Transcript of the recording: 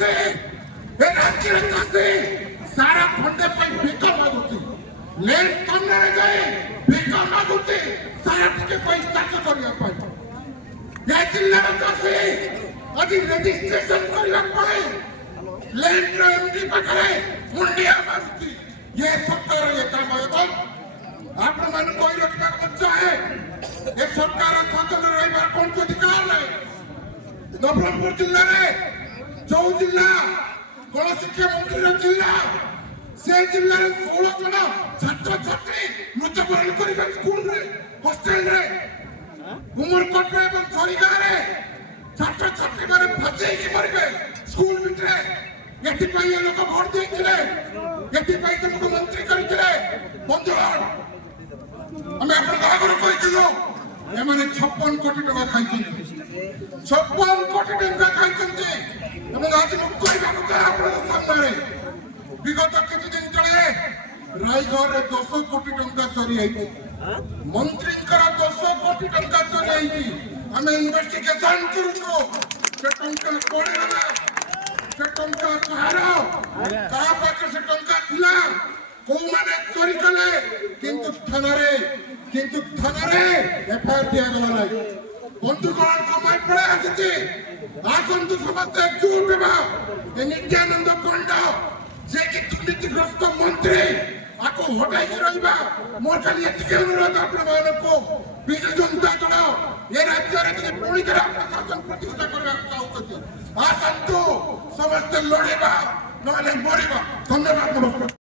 ଚାଷୀ ଏ ରାଜ୍ୟରେ ଚାଷୀ ସାରା ଖଣ୍ଡେ ପାଇଁ ଭିକ ମାଗୁଛି ଲେଟ୍ ସାମ୍ନାରେ ଯାଇ ଭିକ ମାଗୁଛି ସାରା ଟିକେ ପାଇଁ ଚାଷ କରିବା ପାଇଁ ଏ ଜିଲ୍ଲାର ଚାଷୀ ଆଜି ରେଜିଷ୍ଟ୍ରେସନ କରିବା ପରେ ଲ୍ୟାଣ୍ଡର ଏମଡି ପାଖରେ ମୁଣ୍ଡିଆ ମାରୁଛି ଏ ସରକାର ଏ କାମ ଏବଂ ଆପଣମାନଙ୍କୁ କହି ରଖିବାକୁ ଚାହେଁ ଏ ସରକାର ଶାସନରେ ରହିବାର କୌଣସି ଅଧିକାର ନାହିଁ। ନବରଙ୍ଗପୁର ଜିଲ୍ଲାରେ ଯୋଉ ଜିଲ୍ଲା ଗଣଶିକ୍ଷା ମନ୍ତ୍ରୀର ଜିଲ୍ଲା ସେ ଜିଲ୍ଲାରେ 16 ଜଣ ଛାତ୍ରଛାତ୍ରୀ ମୃତ୍ୟୁବରଣ କରିବେ ସ୍କୁଲରେ ହଷ୍ଟେଲରେ ଉମରକୋଟରେ ଏବଂ ଝରିଗାଁରେ ଛାତ୍ରଛାତ୍ରୀ ମାନେ ଫସେଇକି ମରିବେ ସ୍କୁଲ ଭିତରେ ଏଥିପାଇଁ ଏ ଲୋକ ଭୋଟ ଦେଇଥିଲେ ଏଥିପାଇଁ ତମକୁ ମନ୍ତ୍ରୀ କରିଥିଲେ ବନ୍ଧୁଗଣ ଆମେ ଆପଣଙ୍କ ଆଗରୁ କହିଥିଲୁ ଏମାନେ 56 କୋଟି ଟଙ୍କା ଖାଇଛନ୍ତି 56 କୋଟି ଟଙ୍କା ଖାଇଛନ୍ତି ଏବଂ ଆଜି ମୁଁ କହିବାକୁ ଚାହେଁ ଆପଣଙ୍କ ସାମ୍ନାରେ ବିଗତ କିଛି ଦିନ ତଳେ ରାୟଗଡ଼ରେ 10 କୋଟି ଟଙ୍କା ଚୋରି ହେଇଛି ମନ୍ତ୍ରୀଙ୍କର 10 କୋଟି ଟଙ୍କା ଚୋରି ହେଇଛି ଆମେ ଇନଭେଷ୍ଟିଗେସନ କରୁଛୁ ସେ ଟଙ୍କା କୁଆଡ଼େ ଗଲା ସେ ଟଙ୍କା କାହାର କାହା ପାଖରେ ସେ ଟଙ୍କା ଥିଲା କୋଉମାନେ ଚୋରି କଲେ କିନ୍ତୁ ଥାନାରେ ଏଫଆଇଆର ଦିଆଗଲା ନାହିଁ। ବନ୍ଧୁଗଣ ସମୟ ପଳେଇ ଆସିଛି ଆସନ୍ତୁ ସମସ୍ତେ ଏକଜୁଟ ହେବା ଏ ନିତ୍ୟାନନ୍ଦ ଗଣ୍ଡ ଯେ କି ଦୁର୍ନୀତିଗ୍ରସ୍ତ ମନ୍ତ୍ରୀ ଆକୁ ହଟାଇକି ରହିବା ମୋର ଖାଲି ଏତିକି ଅନୁରୋଧ ଆପଣମାନଙ୍କୁ ବିଜୁ ଜନତା ଦଳ ଏ ରାଜ୍ୟରେ ଯଦି ପୁଣି ଥରେ ଆପଣ ଶାସନ ପ୍ରତିଷ୍ଠା କରିବାକୁ ଚାହୁଁଛନ୍ତି ଆସନ୍ତୁ ସମସ୍ତେ ଲଢ଼ିବା ନହେଲେ ମରିବା। ଧନ୍ୟବାଦ।